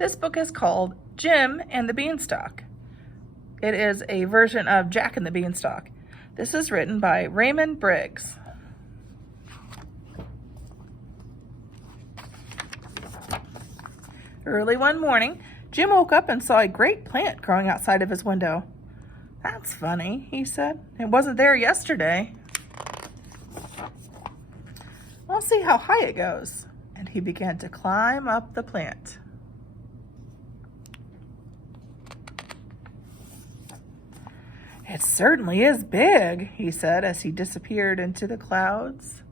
This book is called Jim and the Beanstalk. It is a version of Jack and the Beanstalk. This is written by Raymond Briggs. Early one morning, Jim woke up and saw a great plant growing outside of his window. "That's funny," he said. "It wasn't there yesterday. I'll see how high it goes." And he began to climb up the plant. "It certainly is big," he said as he disappeared into the clouds.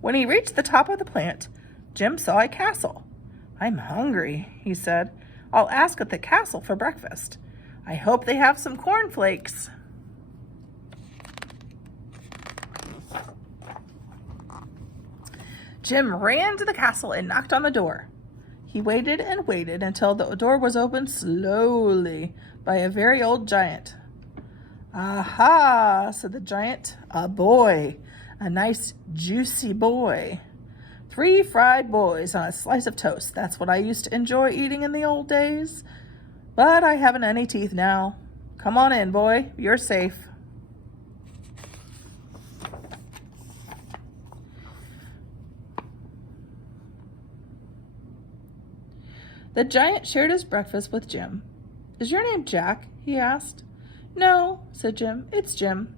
When he reached the top of the plant, Jim saw a castle. "I'm hungry," he said. "I'll ask at the castle for breakfast. I hope they have some cornflakes." Jim ran to the castle and knocked on the door. He waited and waited until the door was opened slowly by a very old giant. "Aha," said the giant. "A boy. A nice, juicy boy. 3 fried boys on a slice of toast. That's what I used to enjoy eating in the old days. But I haven't any teeth now. Come on in, boy. You're safe." The giant shared his breakfast with Jim. "Is your name Jack?" he asked. "No," said Jim. "It's Jim."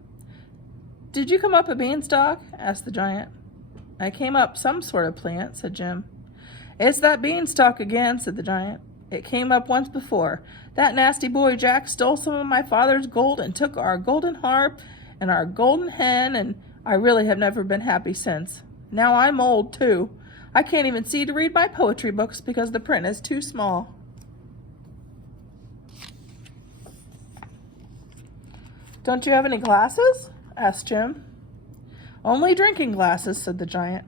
"Did you come up a beanstalk?" asked the giant. "I came up some sort of plant," said Jim. "It's that beanstalk again," said the giant. "It came up once before. That nasty boy Jack stole some of my father's gold and took our golden harp and our golden hen, and I really have never been happy since. Now I'm old, too. I can't even see to read my poetry books because the print is too small." "Don't you have any glasses?" asked Jim. "Only drinking glasses," said the giant.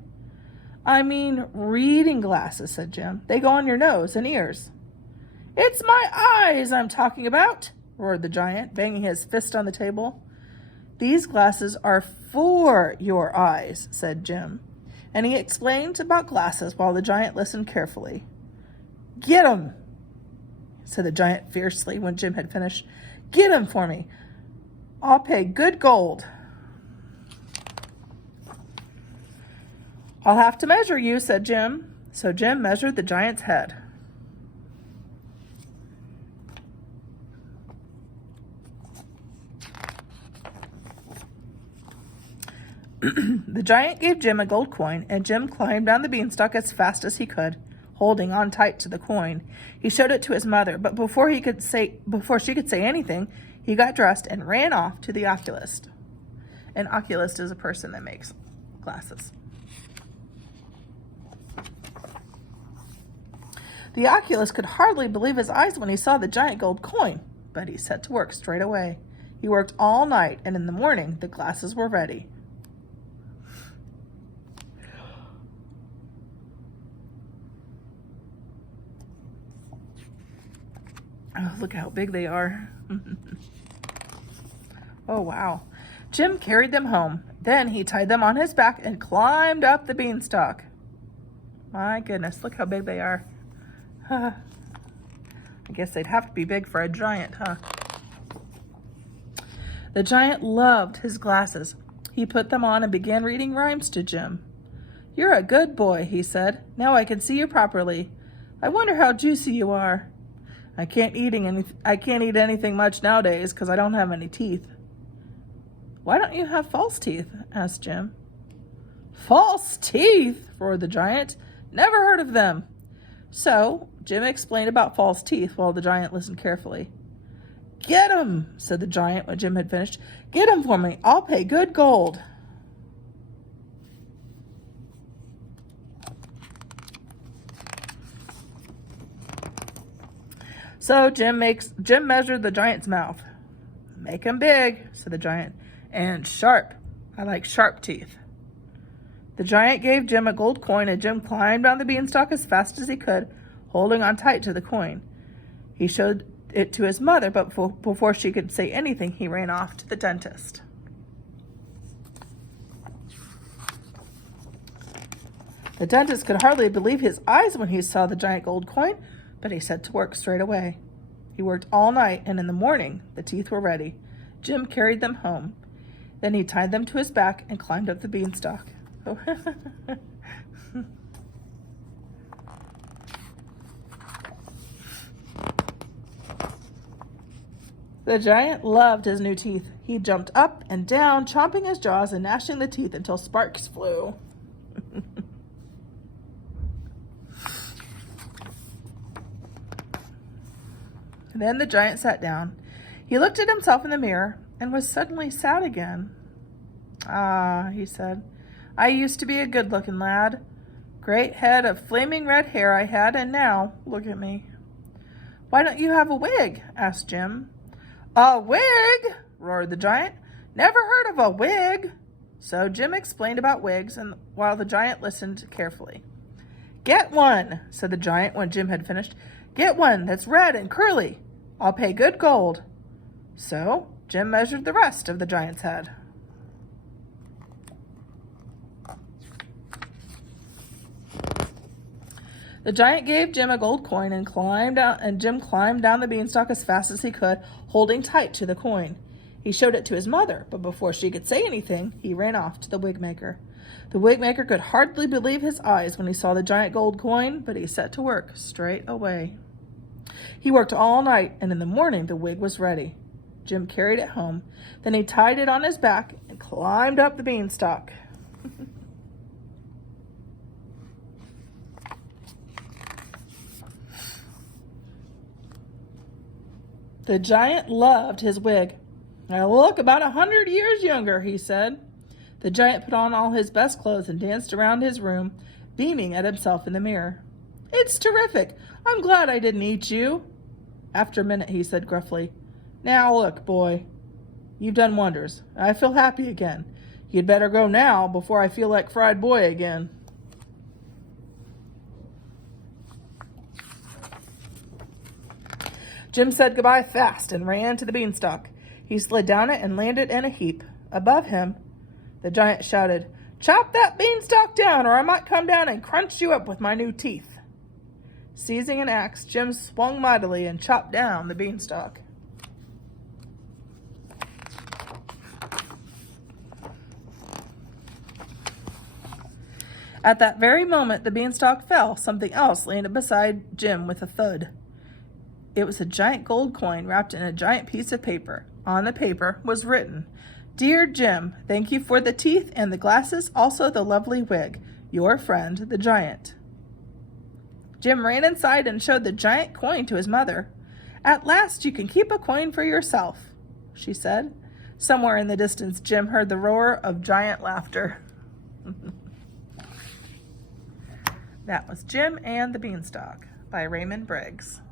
"I mean reading glasses," said Jim. "They go on your nose and ears." "It's my eyes I'm talking about," roared the giant, banging his fist on the table. "These glasses are for your eyes," said Jim, and he explained about glasses while the giant listened carefully. "Get 'em," said the giant fiercely when Jim had finished. "Get 'em for me. I'll pay good gold." "I'll have to measure you," said Jim. So Jim measured the giant's head. The giant gave Jim a gold coin, and Jim climbed down the beanstalk as fast as he could, holding on tight to the coin. He showed it to his mother, but before she could say anything, he got dressed and ran off to the oculist. An oculist is a person that makes glasses. The oculist could hardly believe his eyes when he saw the giant gold coin, but he set to work straight away. He worked all night, and in the morning the glasses were ready. Oh, look how big they are. Oh, wow. Jim carried them home. Then he tied them on his back and climbed up the beanstalk. My goodness, look how big they are. I guess they'd have to be big for a giant, huh? The giant loved his glasses. He put them on and began reading rhymes to Jim. "You're a good boy," he said. "Now I can see you properly. I wonder how juicy you are. I can't eat anything much nowadays because I don't have any teeth." "Why don't you have false teeth?" asked Jim. "False teeth?" roared the giant. "Never heard of them." So Jim explained about false teeth while the giant listened carefully. "Get 'em," said the giant when Jim had finished. "Get 'em for me. I'll pay good gold." So Jim measured the giant's mouth. "Make 'em big," said the giant, "and sharp. I like sharp teeth." The giant gave Jim a gold coin, and Jim climbed down the beanstalk as fast as he could, holding on tight to the coin. He showed it to his mother, but before she could say anything, he ran off to the dentist. The dentist could hardly believe his eyes when he saw the giant gold coin, but he set to work straight away. He worked all night, and in the morning the teeth were ready. Jim carried them home. Then he tied them to his back and climbed up the beanstalk. The giant loved his new teeth. He jumped up and down, chomping his jaws and gnashing the teeth until sparks flew. Then the giant sat down. He looked at himself in the mirror and was suddenly sad again. "Ah," he said, "I used to be a good-looking lad. Great head of flaming red hair I had, and now, look at me." "Why don't you have a wig?" asked Jim. "A wig?" roared the giant. "Never heard of a wig." So Jim explained about wigs, and while the giant listened carefully. "Get one," said the giant when Jim had finished. "Get one that's red and curly. I'll pay good gold." So Jim measured the rest of the giant's head. The giant gave Jim a gold coin and Jim climbed down the beanstalk as fast as he could, holding tight to the coin. He showed it to his mother, but before she could say anything, he ran off to the wig maker. The wig maker could hardly believe his eyes when he saw the giant gold coin, but he set to work straight away. He worked all night, and in the morning the wig was ready. Jim carried it home. Then he tied it on his back and climbed up the beanstalk. The giant loved his wig. "I look about 100 years younger," he said. The giant put on all his best clothes and danced around his room, beaming at himself in the mirror. "It's terrific. I'm glad I didn't eat you." After a minute, he said gruffly, "Now look, boy, you've done wonders. I feel happy again. You'd better go now before I feel like fried boy again." Jim said goodbye fast and ran to the beanstalk. He slid down it and landed in a heap. Above him, the giant shouted, "Chop that beanstalk down, or I might come down and crunch you up with my new teeth." Seizing an axe, Jim swung mightily and chopped down the beanstalk. At that very moment, the beanstalk fell. Something else landed beside Jim with a thud. It was a giant gold coin wrapped in a giant piece of paper. On the paper was written, "Dear Jim, thank you for the teeth and the glasses, also the lovely wig. Your friend, the giant." Jim ran inside and showed the giant coin to his mother. "At last you can keep a coin for yourself," she said. Somewhere in the distance, Jim heard the roar of giant laughter. That was Jim and the Beanstalk by Raymond Briggs.